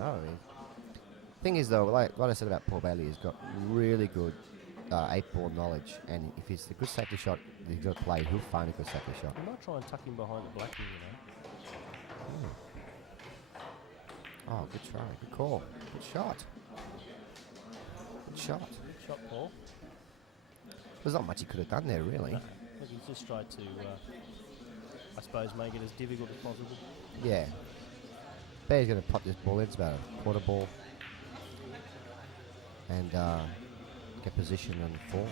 know. Thing is, though, like what I said about Paul Bailey, he's got really good 8-ball knowledge, and if it's a good safety shot he's got to play, he'll find a good safety shot. You might try and tuck him behind the blackie, you know. Oh, good try. Good call. Good shot. Good shot. Good shot, Paul. There's not much he could have done there, really. No. Look, he's just tried to, I suppose, make it as difficult as possible. Yeah. Bear's going to pop this ball in. It's about a quarter ball. And get position on the 4.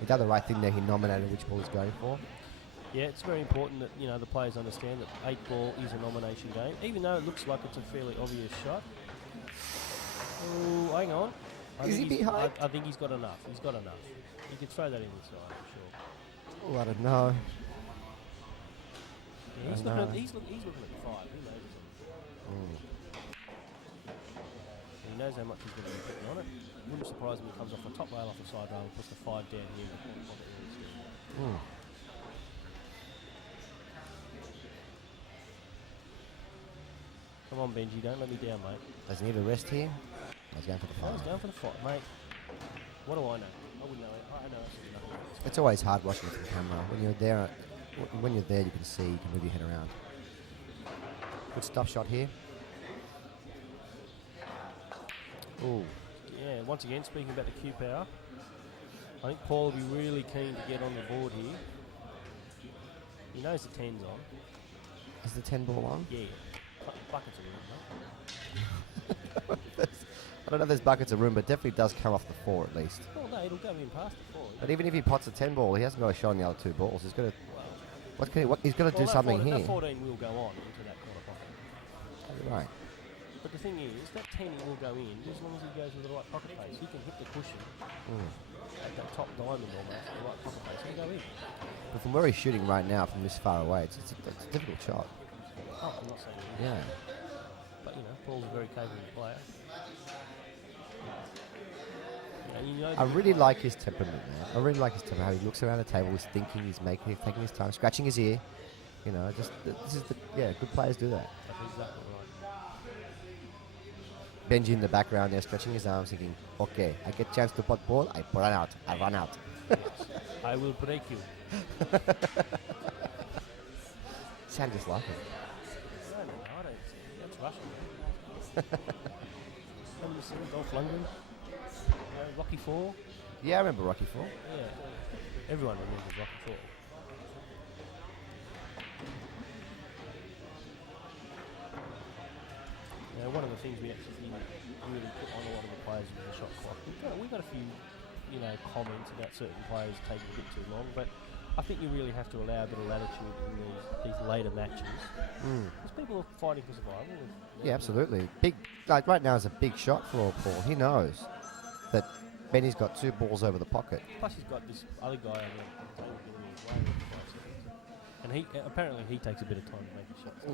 He done the right thing there. He nominated which ball he's going for. Yeah, it's very important that, you know, the players understand that 8-ball is a nomination game, even though it looks like it's a fairly obvious shot. Oh, hang on. Is he behind? I think he's got enough. He's got enough. He could throw that in the side, I'm sure. Oh, I don't know. Yeah, he's looking at the 5. He knows it. He knows how much he's going to be putting on it. Wouldn't surprise him if he comes off the top rail off the side rail and puts the 5 down here in the corner pocket instead. Come on, Benji, don't let me down, mate. Does he need a rest here? He's going for the 5. He's going for the 5, mate. What do I know? I wouldn't know it. I know absolutely nothing. It's always hard watching it from camera. When you're there, you can see, you can move your head around. Good stop shot here. Ooh. Yeah, once again, speaking about the Q power, I think Paul will be really keen to get on the board here. He knows the 10's on. Is the 10 ball on? Yeah. Buckets of room, I don't know if there's buckets of room, but definitely does come off the 4 at least. Well, no, it'll go in past the 4. But even if he pots a 10 ball, he hasn't got a shot on the other 2 balls. He's got to. He's got to do something here. That 14 will go on into that corner pocket. Right. But the thing is, that 10 will go in as long as he goes with the right pocket face. He can hit the cushion at that top diamond almost, the right pocket face. He'll go in. But from where he's shooting right now, from this far away, it's a difficult shot. Oh, I'm not saying it. Yeah. But, you know, Paul's a very capable player. I really like his temperament, man. I really like his temperament. How he looks around the table, he's thinking, he's taking his time, scratching his ear. You know, this is good players do that. That's exactly right. Benji in the background there, stretching his arms, thinking, okay, I get a chance to pot ball, I run out. Yes. I will break you. Sound just like him. No, I don't. That's Russian. Remember you seen Dolph Lundgren? Rocky 4? Yeah, I remember Rocky 4. Yeah. Everyone remembers Rocky 4. Now, one of the things we actually really put on a lot of the players in the shot clock, we've got a few, you know, comments about certain players taking a bit too long, but I think you really have to allow a bit of latitude in these later matches. Because people are fighting for survival. Yeah, absolutely. Like right now is a big shot for Paul. He knows that Benny's got 2 balls over the pocket. Plus he's got this other guy on the table giving his way with 5 seconds. And apparently he takes a bit of time to make his shots.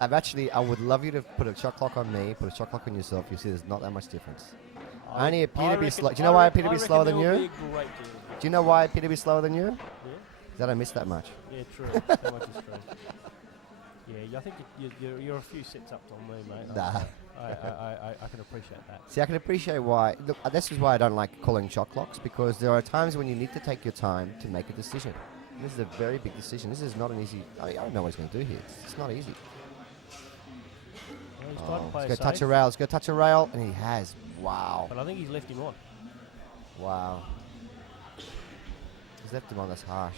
I would love you to put a shot clock on me, put a shot clock on yourself. You see there's not that much difference. I only appear to be slow. Do you know why I appear to be slower than you? Do you know why I appear to be slower than you? Yeah. Because I don't miss that much. Yeah, true. That much is true. Yeah, I think you're a few sets up on me, mate. Nah. I can appreciate that. See, I can appreciate why. Look, this is why I don't like calling shot clocks, because there are times when you need to take your time to make a decision. And this is a very big decision. This is not an easy. I don't know what he's going to do here. It's not easy. Well, let's go touch a rail. Let's go touch a rail, and he has. Wow. But I think he's left him on. Wow. He's left him on. That's harsh.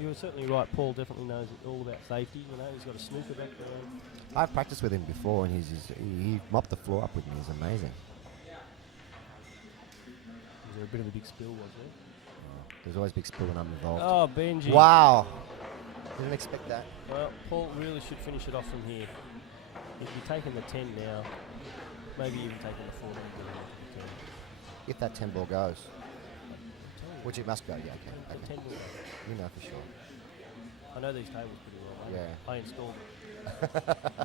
You were certainly right. Paul definitely knows all about safety. You know, he's got a snooker back there. I've practiced with him before, and he mopped the floor up with me. He's amazing. Was there a bit of a big spill, was there? There's always a big spill when I'm involved. Oh, Benji. Wow. Didn't expect that. Well, Paul really should finish it off from here. If you're taking the 10 now, maybe even taking the 14. If that 10 ball goes. Which it must go, yeah, okay. The 10 will go. You know for sure. I know these tables pretty well. Yeah. I installed them.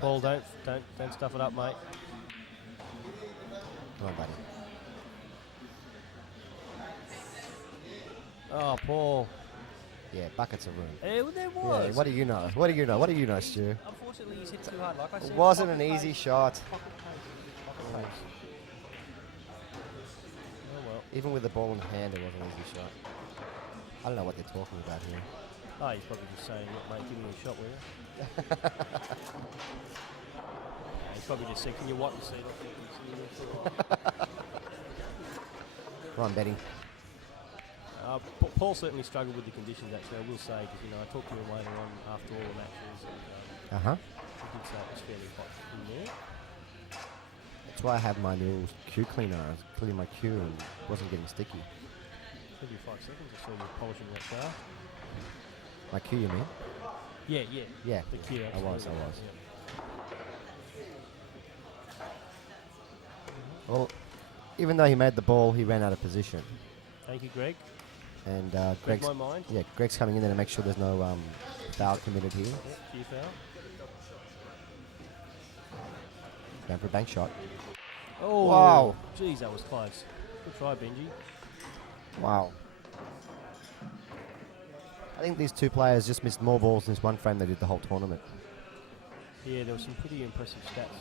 Paul, don't stuff it up, mate. Come on, buddy. Oh, Paul. Yeah, buckets of room. There was. Yeah, what do you know? What do you know? What do you know, Stu? Unfortunately, he's hit too hard. Like I said, It wasn't an pocket easy pace, shot. Pocket pace. Pocket pace. Oh, well. Even with the ball in hand, it wasn't an easy shot. I don't know what they're talking about here. Oh, he's probably just saying, look, mate, give me a shot, will you? He's probably just saying, can you wipe your seat off? Come on, Betty. Paul certainly struggled with the conditions, actually, I will say, because, you know, I talked to him later on after all the matches, and he did say it was fairly hot in there. That's why I had my little cue cleaner. I was cleaning my cue and wasn't getting sticky. Every 5 seconds, I saw you polishing that car. My cue, you mean? Yeah. Yeah. The cue, I was. yeah. Well, even though he made the ball, he ran out of position. Thank you, Greg. And Read Greg's, my mind. yeah, Greg's coming in there to make sure there's no foul committed here. Cue foul. Going for a bank shot. Oh, wow. Jeez, that was close. Good try, Benji. Wow. I think these two players just missed more balls in this one frame they did the whole tournament. Yeah, there were some pretty impressive stats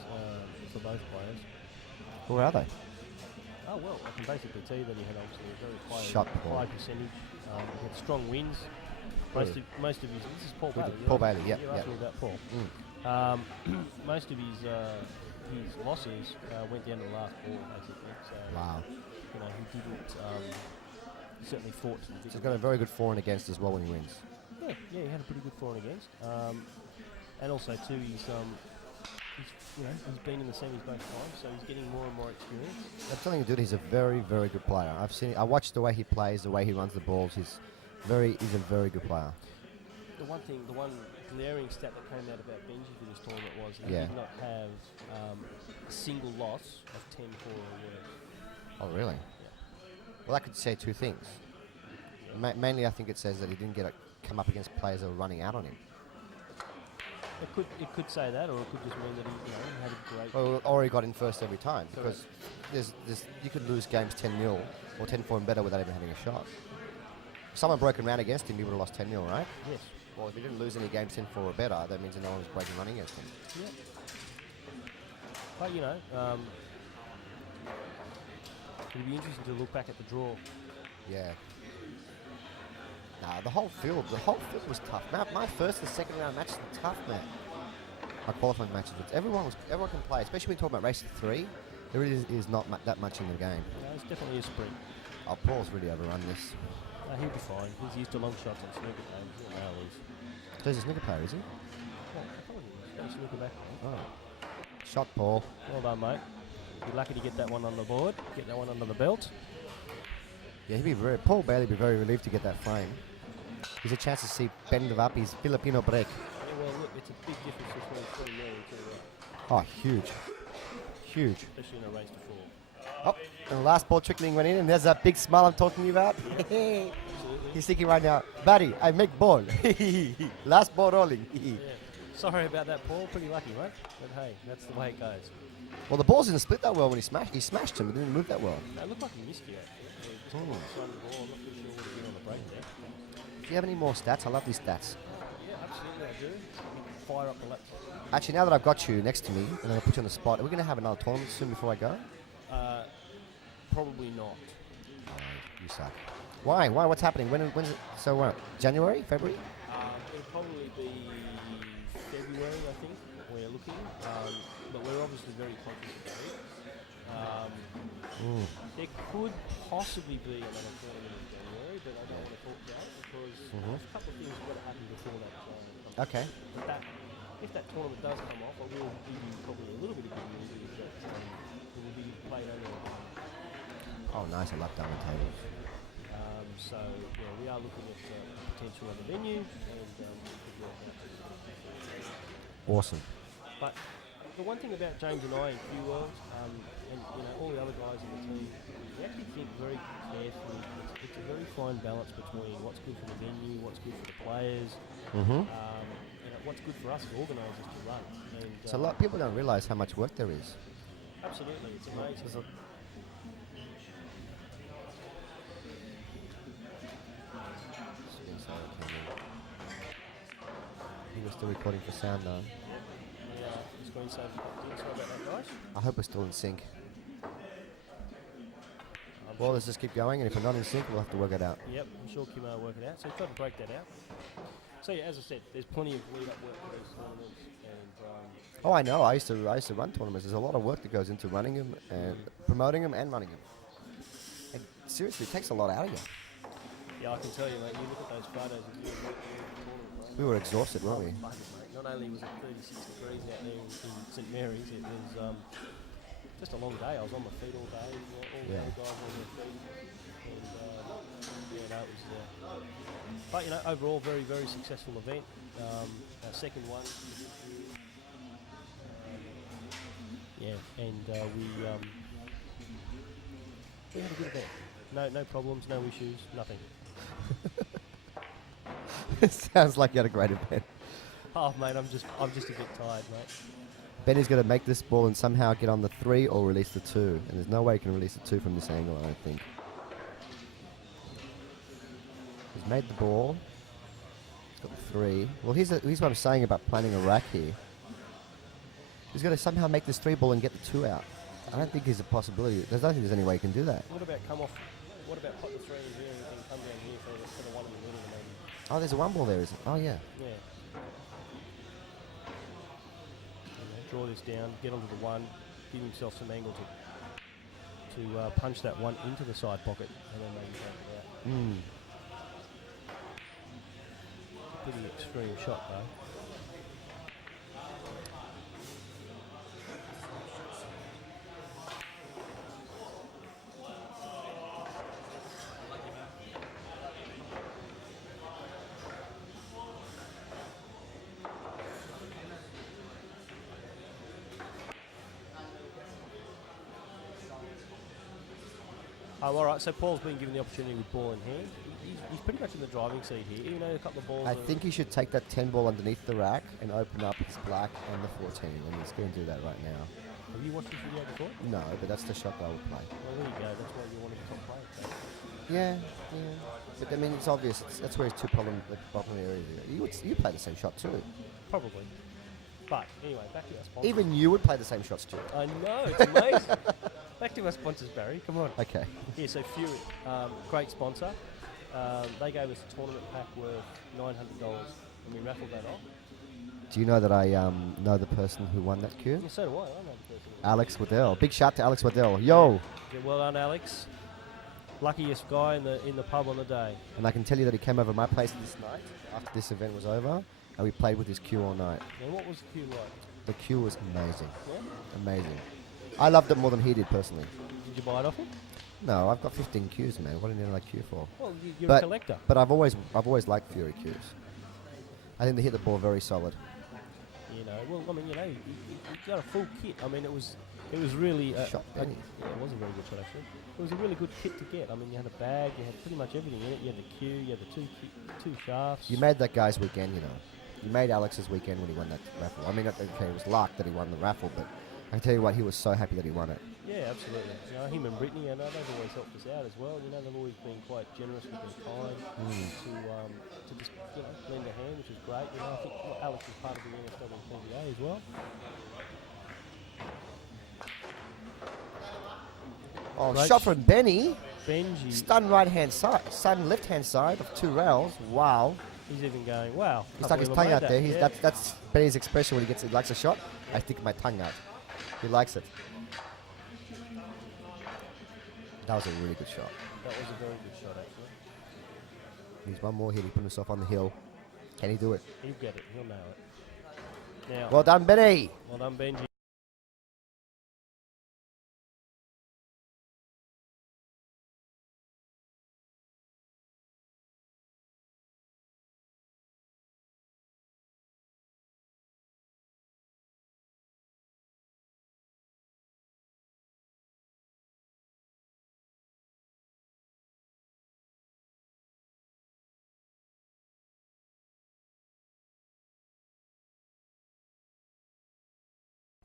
for both players. Who are they? Oh, well, I can basically tell you that he had obviously a very Shot high percentage. He had strong wins. Most of his... This is Paul Bailey. Paul Bailey, yeah. You're asking about Paul. Most of his losses went down to the last ball, basically. So, wow. You know, he didn't... he certainly fought to the So he's got a very good for and against as well when he wins. Yeah, he had a pretty good for and against. And also, too, he's been in the semis both times, so he's getting more and more experience. I'm telling you, dude, he's a very, very good player. I watched the way he plays, the way he runs the balls. He's a very good player. The one glaring stat that came out about Benji for this tournament was he did not have a single loss of 10-4 or worse. Oh, really? Yeah. Well, that could say two things. Mainly, I think it says that he didn't come up against players that were running out on him. It could say that, or it could just mean that he had a great... Or he got in first every time, because you could lose games 10-0 or 10-4 and better without even having a shot. If someone broke and ran against him, he would have lost 10-0, right? Yes. Well, if he didn't lose any games 10-4 or better, that means that no one was breaking running against him. Yeah. But, it'll be interesting to look back at the draw. Yeah. Nah, the whole field was tough. My first and second round matches were tough, man. My qualifying matches, everyone can play, especially when you talk about race to 3. There really is not that much in the game. Yeah, it's definitely a sprint. Oh, Paul's really overrun this. He'll be fine. He's used to long shots and snooker games. He'll now lose. So he's a snooker player, is he? Well, I thought he was a snooker back. Oh. Shot, Paul. Well done, mate. You're lucky to get that one on the board. Get that one under the belt. Yeah, Paul Bailey would be very relieved to get that frame. There's a chance to see Levapie's Filipino break. Yeah, well, look, it's a big difference between 3 million to Oh, huge. Huge. especially in a race to 4. Oh, and the last ball trickling went in, and there's that big smile I'm talking about. Absolutely. He's thinking right now, buddy, I make ball. Last ball rolling. Yeah. Sorry about that, Paul. Pretty lucky, mate. But hey, that's the way it goes. Well, the balls didn't split that well when he smashed. He smashed him. It didn't move that well. No, it looked like he missed you, actually. He just slung the ball. I'm not too sure what he did on the break there. Do you have any more stats? I love these stats. Yeah, absolutely, I do. Fire up the laps. Actually, now that I've got you next to me, and I'm going to put you on the spot, are we going to have another tournament soon before I go? Probably not. Oh, you suck. Why? What's happening? When's it? So what? January? February? It'll probably be February, I think, we're looking. But we're obviously very conscious about it. There could possibly be another tournament in January, but I don't want to talk about it because there's a couple of things that got to happen before that tournament. Okay. But if that tournament does come off, I will give you probably a little bit of good news is that it will be played only on Oh, nice. I love diamond tables. So, yeah, we are looking at potential other venues and figure out how to. Awesome. But the one thing about James and I in CueWorld, and all the other guys in the team, we actually think very carefully. It's a very fine balance between what's good for the venue, what's good for the players, what's good for us as organisers to run. And, So a lot of people don't realise how much work there is. Absolutely, it's amazing. we're still recording for sound though. The screensaver popped in. Sorry about that, guys. I hope we're still in sync. I'm Well, sure- let's just keep going, and if we're not in sync, we'll have to work it out. Yep, I'm sure Kim will work it out. So we've got to break that out. So yeah, as I said, there's plenty of lead-up work for these tournaments, and Oh, I know. I used to run tournaments. There's a lot of work that goes into running them and promoting them and running them. And seriously, it takes a lot out of you. yeah, I can tell you, mate. You look at those photos of you at the tournament, We were exhausted, weren't we? mate. Not only was it 36 degrees out there in St Mary's, it was just a long day. I was on my feet all day. All the Yeah. other guys were on their feet, and yeah, no, it was. But you know, overall, very, very successful event. Our second one. Yeah, and we had a good event. No problems, no issues, nothing. It sounds like you had a great event. Oh, mate, I'm just a bit tired, mate. Benny's going to make this ball and somehow get on the 3 or release the 2. And there's no way he can release the 2 from this angle, I don't think. He's made the ball. He's got the 3. Well, here's what I'm saying about planning a rack here. He's got to somehow make this 3 ball and get the 2 out. I don't think there's a possibility. I don't think there's any way he can do that. What about come off? What about put the 3 in here and come down here for the 1 in the middle, maybe? Oh, there's a 1 ball there, is it? Oh, yeah. Yeah. Draw this down, get onto the 1, give himself some angle to punch that 1 into the side pocket, and then maybe take it out. Mm. Pretty extreme shot though. All right, so Paul's been given the opportunity with ball in hand. He's pretty much in the driving seat here, even though a couple of balls I think he should take that 10 ball underneath the rack and open up his black and the 14, and he's going to do that right now. Have you watched this video before? No, but that's the shot that I would play. Well, there you go. That's why you want to become player. So. Yeah. But I mean, it's obvious. That's where his two problem areas are. You play the same shot too. Probably. But anyway, back to our sponsors. Even you would play the same shots too. I know, it's amazing. Back to our sponsors, Barry. Come on. Okay. Yeah, so Fury, great sponsor. They gave us a tournament pack worth $900, and we raffled that off. Do you know that I know the person who won that Q? Yeah, so do I. I know the person. Alex Waddell. Big shout to Alex Waddell. Yo. Yeah, well done, Alex. Luckiest guy in the pub on the day. And I can tell you that he came over my place this night after this event was over, and we played with his Q all night. And what was the Q like? The Q was amazing. Yeah? Amazing. I loved it more than he did personally. Did you buy it off him? No, I've got 15 Qs, man. What do you need a Q for? Well, you're a collector. But I've always liked Fury Qs. I think they hit the ball very solid. You know, well, I mean, you know, you got a full kit. I mean, it was really Shot Benny. yeah, it was a very good shot actually. It was a really good kit to get. I mean, you had a bag, you had pretty much everything in it. You had the Q, you had the two shafts. You made that guy's weekend, you know. You made Alex's weekend when he won that raffle. I mean, okay, it was luck that he won the raffle, but I can tell you what, he was so happy that he won it. Yeah, absolutely. You know, him and Brittany, I know they've always helped us out as well. You know, they've always been quite generous with their time to just lend a hand, which is great. You know, I think Alex is part of the NSW PBA as well. Oh, Great shot from Benny. Benji, Stun right hand side, stun left hand side of 2 rails. Wow. he's even going, wow. He can't stuck his believe I tongue made out that. there. Yeah. That's Benny's expression when he likes a shot. I stick my tongue out. He likes it. That was a really good shot. That was a very good shot, actually. He's one more hit. He put himself on the hill. Can he do it? He'll get it. He'll nail it. Now, Well done, Benny. well done, Benji.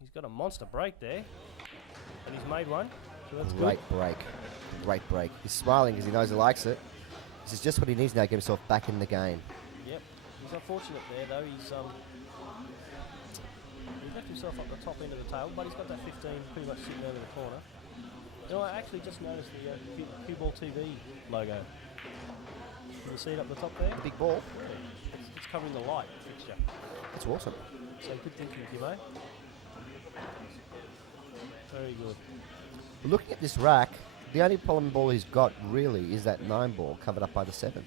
He's got a monster break there, and he's made one, so that's Great break. Great break. He's smiling because he knows he likes it. This is just what he needs now to get himself back in the game. good. Yep. He's unfortunate there, though. He's left himself up the top end of the table, but he's got that 15 pretty much sitting over the corner. You know, I actually just noticed the CueWorld TV logo. Can you see it up the top there? The big ball. Yeah. It's covering the light fixture. That's awesome. So good thinking, Kimmo. Very good. Looking at this rack, the only problem ball he's got really is that 9 ball covered up by the 7.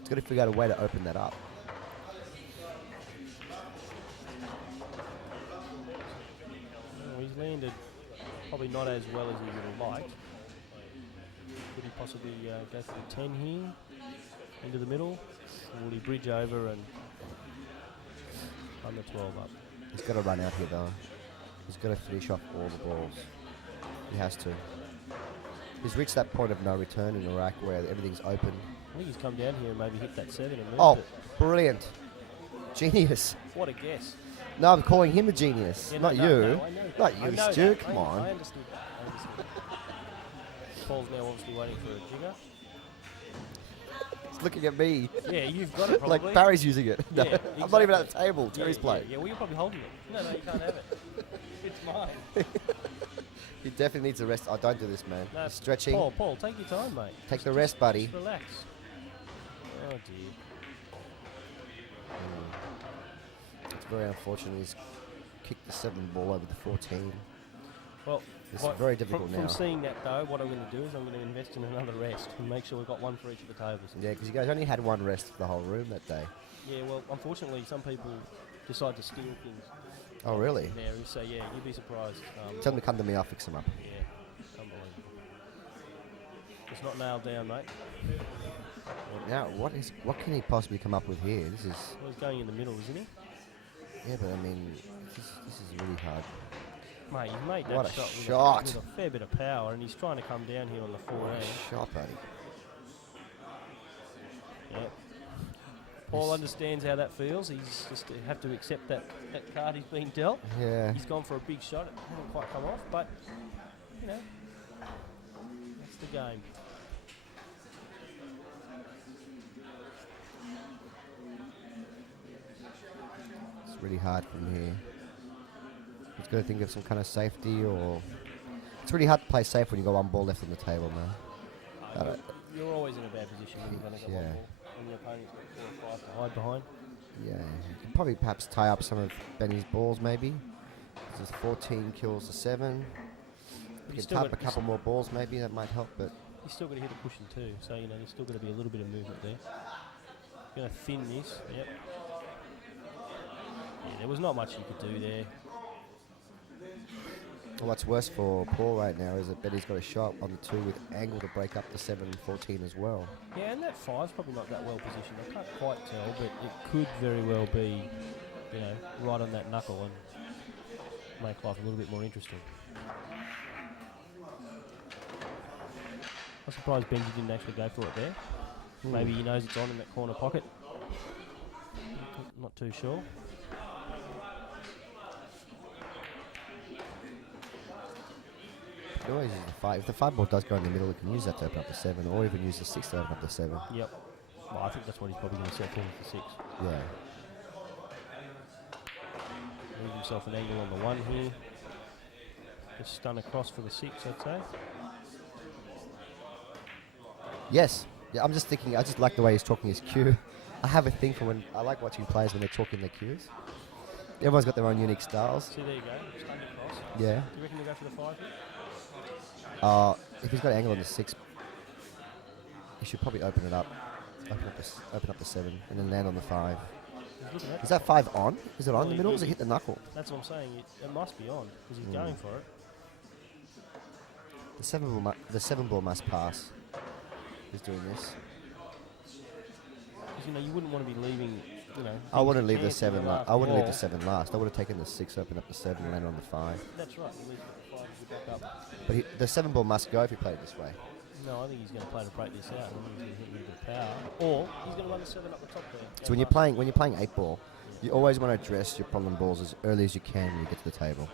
He's got to figure out a way to open that up. Well, he's landed probably not as well as he would have liked. Could he possibly go for the 10 here? Into the middle? Or will he bridge over and run the 12 up? He's got to run out here though. He's got to finish off all the balls. He has to. He's reached that point of no return in the rack where everything's open. I think he's come down here and maybe hit that 7 and moved Oh, it. brilliant. Genius. What a guess. No, I'm calling him a genius. Yeah, not no, you. no, I know Not that. I you, know Stu. that. Come I on. understood that. I understood that. Paul's now obviously waiting for a jigger. He's looking at me. Yeah, you've got it probably. Like Barry's using it. No, Yeah, I'm not even at the exactly. table. Terry's yeah, playing. Yeah, well, you're probably holding it. No, you can't have it. It's mine. He definitely needs a rest. Oh, don't do this, man. No, He's stretching. Paul, take your time, mate. Take the rest, buddy. Just relax. Oh, dear. It's very unfortunate. He's kicked the 7 ball over the 14. Well, It's very difficult from now. seeing that, though, what I'm going to do is I'm going to invest in another rest and make sure we've got one for each of the tables. Yeah, because you guys only had 1 rest for the whole room that day. Yeah, well, unfortunately, some people decide to steal things. Oh, really? There, so yeah, you'd be surprised. Tell them to come to me. I'll fix them up. Yeah, unbelievable. It's not nailed down, mate. Now, what can he possibly come up with here? This is... Well, he's going in the middle, isn't he? Yeah, but I mean, this is really hard. Mate, he's made that What a shot, shot. With a fair bit of power, and he's trying to come down here on the 14. Shot, buddy. Yeah. Paul understands how that feels. He's just have to accept that card he's been dealt. Yeah. He's gone for a big shot. It hasn't quite come off, but, you know, that's the game. It's really hard from here. He's got to think of some kind of safety or... It's really hard to play safe when you got 1 ball left on the table, man. You're always in a bad position when you've only got 1 Yeah. ball. And your opponent's got 4 or 5 to hide behind. Yeah, you can probably perhaps tie up some of Benny's balls, maybe. This is 14 kills to 7. You can tie up a couple more balls, maybe. That might help, but... He's still got to hit a cushion too, so, you know, there's still going to be a little bit of movement there. Going to thin this, yep. Yeah, there was not much you could do there. Well, what's worse for Paul right now is that Benny's got a shot on the 2 with angle to break up the 7 and 14 as well. Yeah, and that 5's probably not that well positioned. I can't quite tell, but it could very well be, you know, right on that knuckle and make life a little bit more interesting. I'm surprised Benji didn't actually go for it there. Maybe he knows it's on in that corner pocket. Not too sure. You always use the 5. If the 5 ball does go in the middle, you can use that to open up the 7, or even use the 6 to open up the 7. Yep. Well, I think that's what he's probably going to set for him for 6. Yeah. Leave himself an angle on the 1 here. Just stun across for the 6, I'd say. Yes. Yeah, I'm just thinking, I just like the way he's talking his cue. I have a thing for when, I like watching players when they're talking their cues. Everyone's got their own unique styles. See, there you go. Stun across. Yeah. Do you reckon he'll go for the 5 here? If he's got angle on the 6, he should probably open it up. Open up the 7, and then land on the 5. He's looking at Is that 5 on? Is it on Well, in the he- middle, or does he- it hit the knuckle? That's what I'm saying. It must be on because he's going for it. The 7 ball must pass. He's doing this. 'Cause, you know, you wouldn't want to be leaving, you know. I wouldn't things leave the to chance in 7 last I wouldn't leave the ball. 7 last. I would have taken the 6, open up the 7, and land on the 5. That's right. At least the 5 is back up. But the 7 ball must go if you play it this way. No, I think he's going to play to break this out. I think he's going to hit with the power, or he's going to run the 7 up the top there. So when you're playing 8 ball, you always want to address your problem balls as early as you can when you get to the table.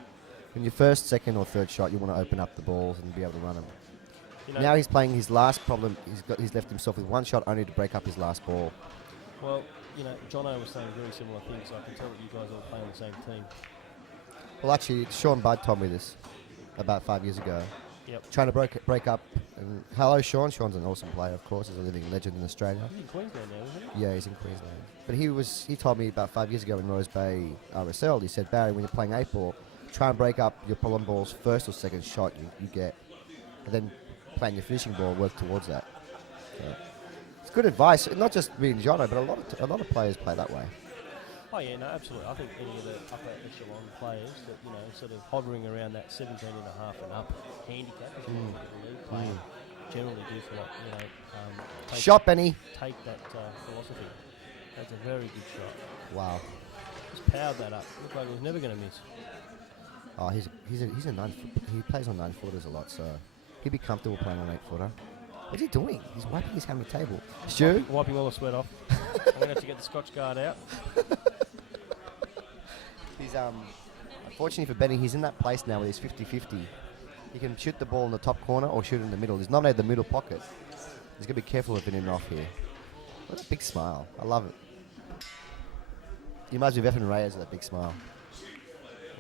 In your first, second, or third shot, you want to open up the balls and be able to run them. You know, Now he's playing his last problem. He's left himself with 1 shot only to break up his last ball. Well, you know, Jono was saying very similar things. I can tell that you guys all play on the same team. Well, actually, Sean Budd told me this about 5 years ago. Yep. Trying to break up. And hello, Sean. Sean's an awesome player, of course. He's a living legend in Australia. He's in Queensland now, isn't he? Yeah, he's in Queensland. But he told me about 5 years ago in Rose Bay RSL, he said, Barry, when you're playing 8-ball, try and break up your pull-on ball's first or second shot you get. And then playing your finishing ball, work towards that. So it's good advice. Not just being Jono, but a lot of players play that way. Oh yeah, no, absolutely. I think any of the upper echelon players that, you know, sort of hovering around that 17.5 and up handicap, as you look at the league play, generally do for that, you know, Shot, Benny. take that philosophy. That's a very good shot. Wow. Just powered that up. Looked like he was never going to miss. Oh, he's a 9-foot. He plays on 9-footers a lot, so he'd be comfortable playing on 8-footer. What's he doing? He's wiping his hand on the table. Stu? Wiping all the sweat off. I'm going to have to get the Scotch guard out. He's unfortunately for Benny, he's in that place now where he's 50-50. He can shoot the ball in the top corner or shoot it in the middle. He's nominated the middle pocket. He's got to be careful of hitting it off here. What a big smile. I love it. He reminds me of Evan Reyes with that big smile.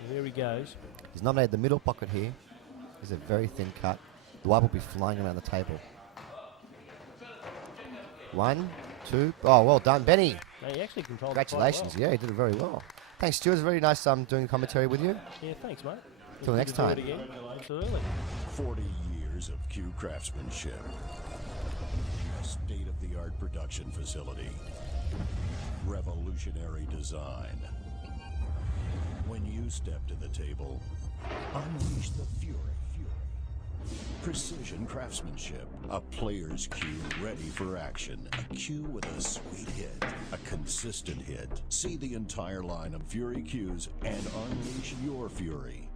And here he goes. He's nominated the middle pocket here. He's a very thin cut. The wipe will be flying around the table. 1, 2. Oh, well done, Benny. No, he actually controlled Congratulations. it quite well. Yeah, he did it very well. Thanks, Stu. It was very nice doing commentary with you. Yeah, thanks, mate. Till next time. Do it again. Absolutely. 40 years of Q craftsmanship. A state-of-the-art production facility. Revolutionary design. When you step to the table, unleash the fury. Precision craftsmanship. A player's cue ready for action. A cue with a sweet hit. A consistent hit. See the entire line of Fury cues and unleash your fury.